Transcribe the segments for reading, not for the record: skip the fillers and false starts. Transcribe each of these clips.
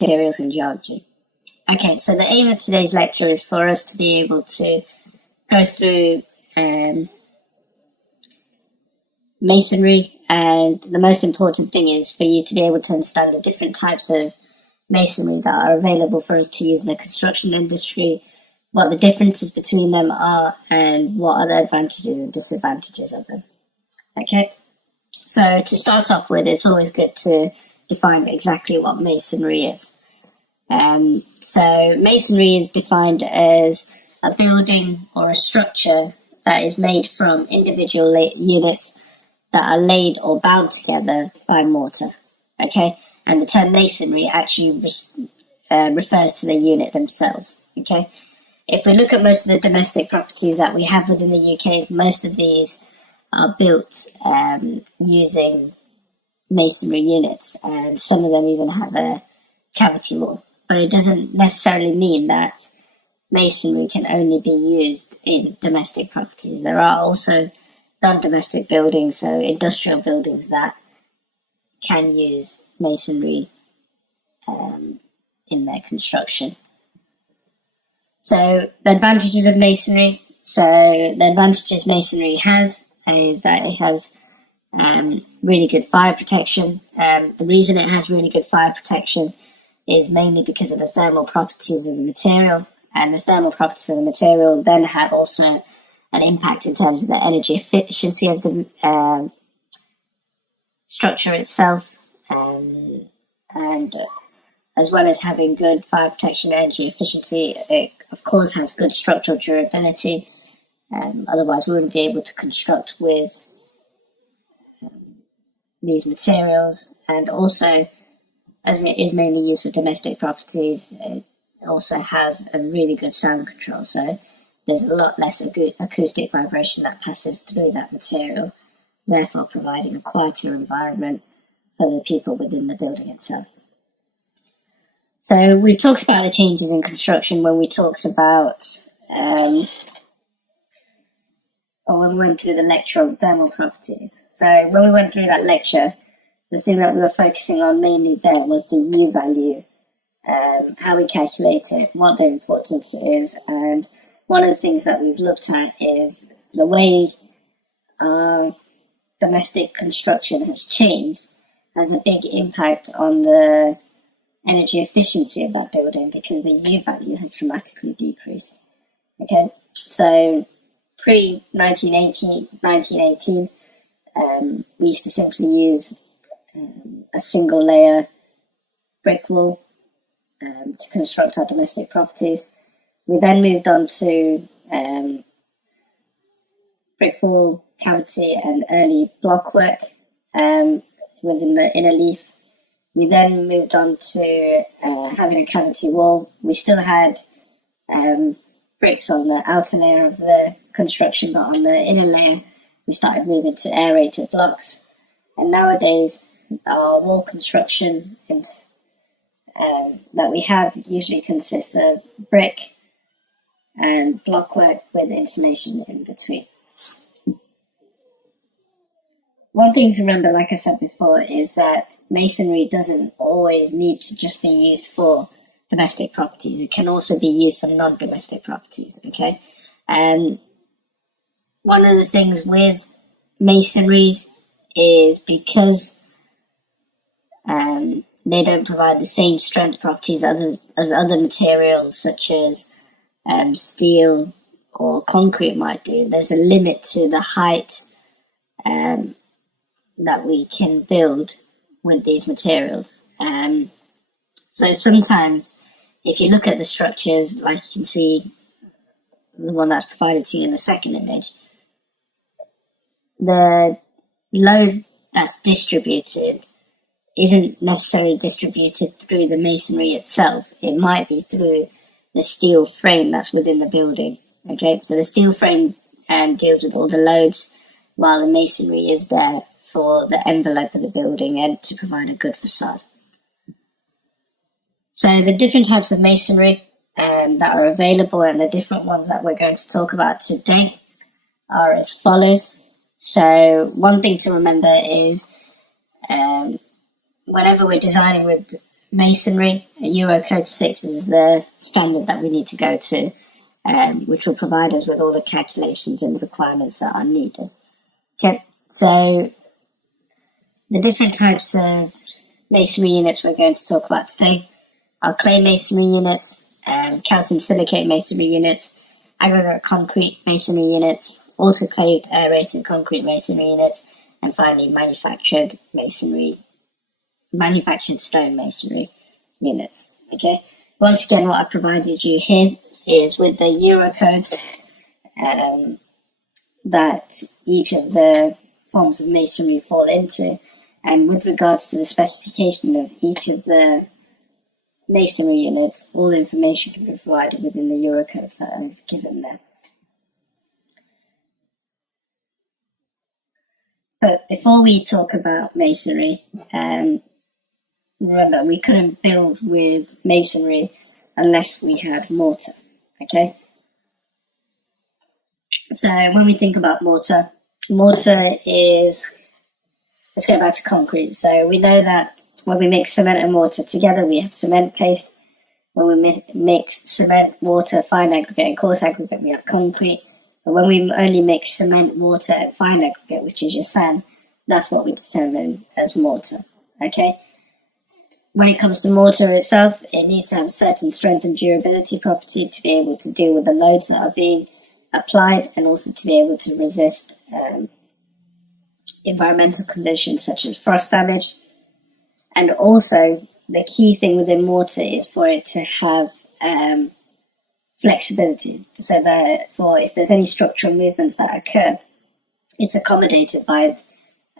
materials and geology. Okay, so the aim of today's lecture is for us to be able to go through masonry, and the most important thing is for you to be able to understand the different types of masonry that are available for us to use in the construction industry, what the differences between them are, and what are the advantages and disadvantages of them. Okay, so to start off with, it's always good to define exactly what masonry is. So masonry is defined as a building or a structure that is made from individual units that are laid or bound together by mortar. Okay, and the term masonry actually refers to the unit themselves. Okay, if we look at most of the domestic properties that we have within the UK, most of these are built using masonry units, and some of them even have a cavity wall. But it doesn't necessarily mean that masonry can only be used in domestic properties. There are also non-domestic buildings, so industrial buildings, that can use masonry in their construction. So the advantages of masonry. So the advantages masonry has is that it has really good fire protection. The reason it has really good fire protection is mainly because of the thermal properties of the material, and the thermal properties of the material then have also an impact in terms of the energy efficiency of the structure itself, and as well as having good fire protection and energy efficiency, it of course has good structural durability. Otherwise we wouldn't be able to construct with these materials. And also, as it is mainly used for domestic properties, it also has a really good sound control, so there's a lot less acoustic vibration that passes through that material, therefore providing a quieter environment for the people within the building itself. So we've talked about the changes in construction when we talked about, or when we went through the lecture on thermal properties. So when we went through that lecture, the thing that we were focusing on mainly there was the U value, how we calculate it, what the importance is, and one of the things that we've looked at is the way domestic construction has changed has a big impact on the energy efficiency of that building, because the U value has dramatically decreased. Okay, so pre-1918, we used to simply use a single layer brick wall to construct our domestic properties. We then moved on to brick wall, cavity, and early blockwork within the inner leaf. We then moved on to having a cavity wall. We still had bricks on the outer layer of the construction, but on the inner layer we started moving to aerated blocks. And nowadays our wall construction that we have usually consists of brick and blockwork with insulation in between. One thing to remember, like I said before, is that masonry doesn't always need to just be used for domestic properties. It can also be used for non-domestic properties, okay? One of the things with masonries is because they don't provide the same strength properties as other materials such as steel or concrete might do. There's a limit to the height that we can build with these materials. So sometimes if you look at the structures, like you can see the one that's provided to you in the second image, the load that's distributed isn't necessarily distributed through the masonry itself. It might be through the steel frame that's within the building. Okay, so the steel frame deals with all the loads, while the masonry is there for the envelope of the building and to provide a good facade. So the different types of masonry that are available, and the different ones that we're going to talk about today, are as follows. So one thing to remember is whenever we're designing with masonry, Eurocode 6 is the standard that we need to go to, which will provide us with all the calculations and the requirements that are needed. Okay, so the different types of masonry units we're going to talk about today are clay masonry units, calcium silicate masonry units, aggregate concrete masonry units, autoclaved aerated concrete masonry units, and finally manufactured stone masonry units. Okay. Once again, what I provided you here is with the Eurocodes that each of the forms of masonry fall into, and with regards to the specification of each of the masonry units, all the information can be provided within the Eurocodes that are given there. But before we talk about masonry, remember, we couldn't build with masonry unless we had mortar, okay? So when we think about mortar is, let's go back to concrete. So we know that when we mix cement and water together, we have cement paste. When we mix cement, water, fine aggregate, and coarse aggregate, we have concrete. But when we only mix cement, water, and fine aggregate, which is your sand, that's what we determine as mortar, okay? When it comes to mortar itself, it needs to have a certain strength and durability property to be able to deal with the loads that are being applied, and also to be able to resist environmental conditions such as frost damage. And also, the key thing within mortar is for it to have flexibility, so that if there's any structural movements that occur, it's accommodated by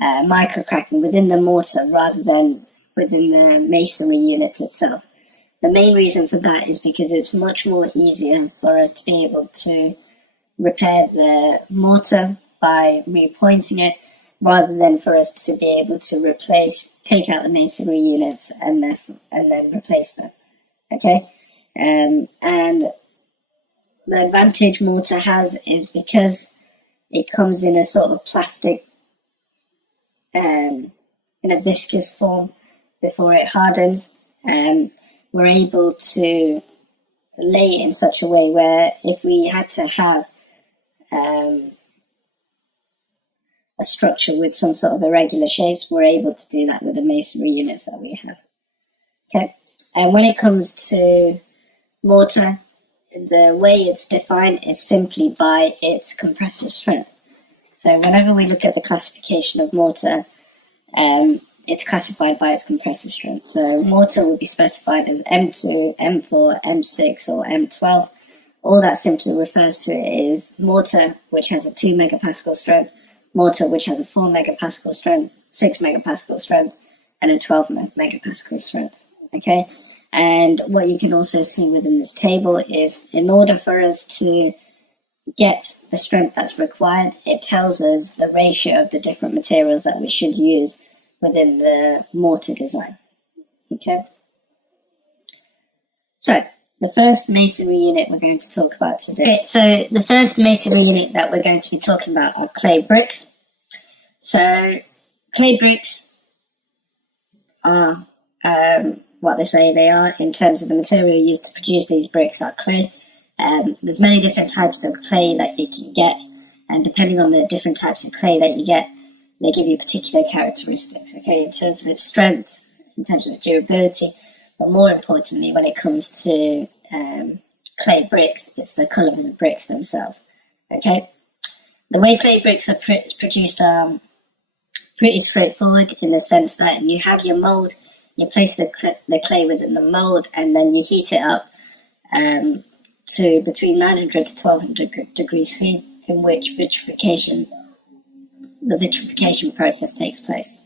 microcracking within the mortar rather than within the masonry unit itself. The main reason for that is because it's much more easier for us to be able to repair the mortar by repointing it, rather than for us to be able to take out the masonry units and then replace them. Okay, and the advantage mortar has is because it comes in a sort of plastic, in a viscous form before it hardens, and we're able to lay it in such a way where if we had to have a structure with some sort of irregular shapes, we're able to do that with the masonry units that we have. Okay, and when it comes to mortar, the way it's defined is simply by its compressive strength. So whenever we look at the classification of mortar, it's classified by its compressive strength. So mortar will be specified as M2, M4, M6, or M12. All that simply refers to is mortar which has a 2 megapascal strength, mortar which has a 4 megapascal strength, 6 megapascal strength, and a 12 megapascal strength. Okay, and what you can also see within this table is, in order for us to get the strength that's required, it tells us the ratio of the different materials that we should use within the mortar design. Okay, so the first masonry unit we're going to talk about today. Okay, so the first masonry unit that we're going to be talking about are clay bricks. So clay bricks are what they say they are in terms of the material used to produce these bricks are clay. There's many different types of clay that you can get, and depending on the different types of clay that you get, they give you particular characteristics, okay, in terms of its strength, in terms of durability, but more importantly, when it comes to clay bricks, it's the colour of the bricks themselves, okay? The way clay bricks are produced are pretty straightforward, in the sense that you have your mould, you place the clay within the mould, and then you heat it up to between 900 to 1200 degrees C, in which the vitrification process takes place.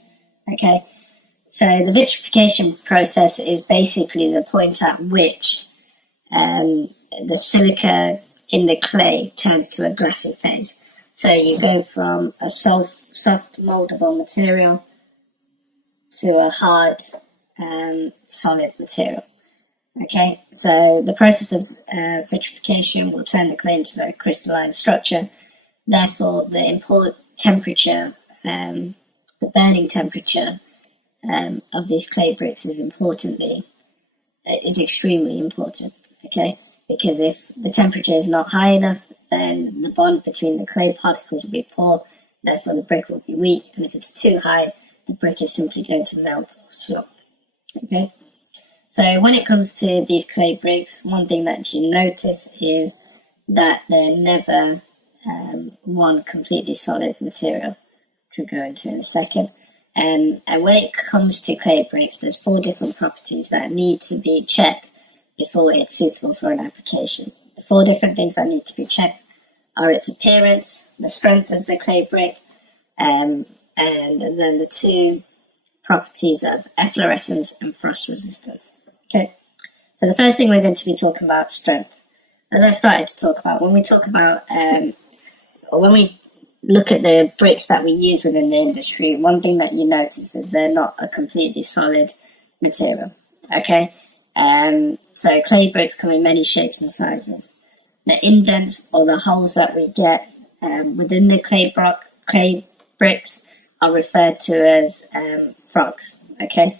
Okay, so the vitrification process is basically the point at which the silica in the clay turns to a glassy phase. So you go from a soft moldable material to a hard solid material. Okay, so the process of vitrification will turn the clay into a crystalline structure. Therefore, the input temperature, the burning temperature of these clay bricks is importantly is extremely important, okay? Because if the temperature is not high enough, then the bond between the clay particles will be poor, therefore the brick will be weak, and if it's too high, the brick is simply going to melt or slump, okay? So when it comes to these clay bricks, one thing that you notice is that they're never one completely solid material, which we'll go into in a second. And when it comes to clay bricks, there's 4 different properties that need to be checked before it's suitable for an application. The 4 different things that need to be checked are its appearance, the strength of the clay brick, and then the 2 properties of efflorescence and frost resistance. Okay, so the first thing we're going to be talking about strength. As I started to talk about, when we talk about, or when we look at the bricks that we use within the industry, one thing that you notice is they're not a completely solid material. Okay, so clay bricks come in many shapes and sizes. The indents or the holes that we get within the clay bricks are referred to as frogs. Okay,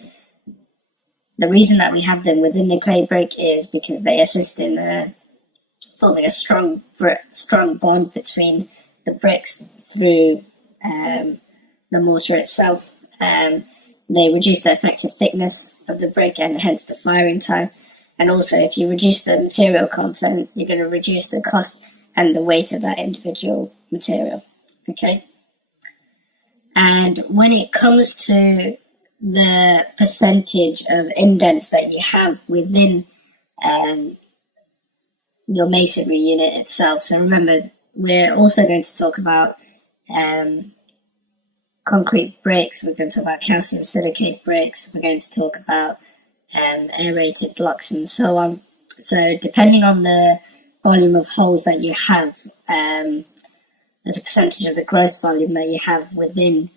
the reason that we have them within the clay brick is because they assist in forming a strong bond between the bricks through the mortar itself. They reduce the effective thickness of the brick and hence the firing time. And also, if you reduce the material content, you're going to reduce the cost and the weight of that individual material. Okay. And when it comes to the percentage of indents that you have within your masonry unit itself, so remember, we're also going to talk about concrete bricks, we're going to talk about calcium silicate bricks, we're going to talk about aerated blocks and so on. So depending on the volume of holes that you have, as a percentage of the gross volume that you have within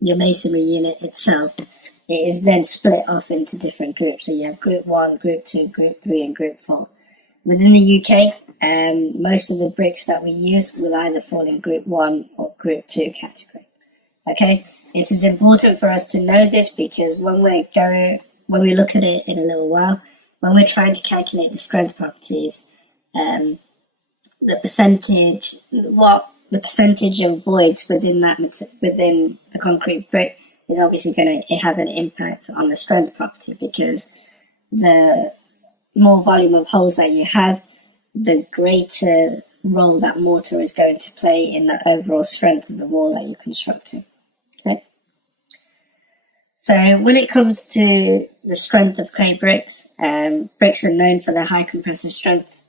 your masonry unit itself, it is then split off into different groups. So you have group 1, group 2, group 3 and group 4. Within the UK, most of the bricks that we use will either fall in group 1 or group 2 category. Okay, it is important for us to know this because when we look at it in a little while, when we're trying to calculate the strength properties, the percentage of voids within the concrete brick is obviously going to have an impact on the strength property, because the more volume of holes that you have, the greater role that mortar is going to play in the overall strength of the wall that you're constructing. Okay. So when it comes to the strength of clay bricks, bricks are known for their high compressive strength.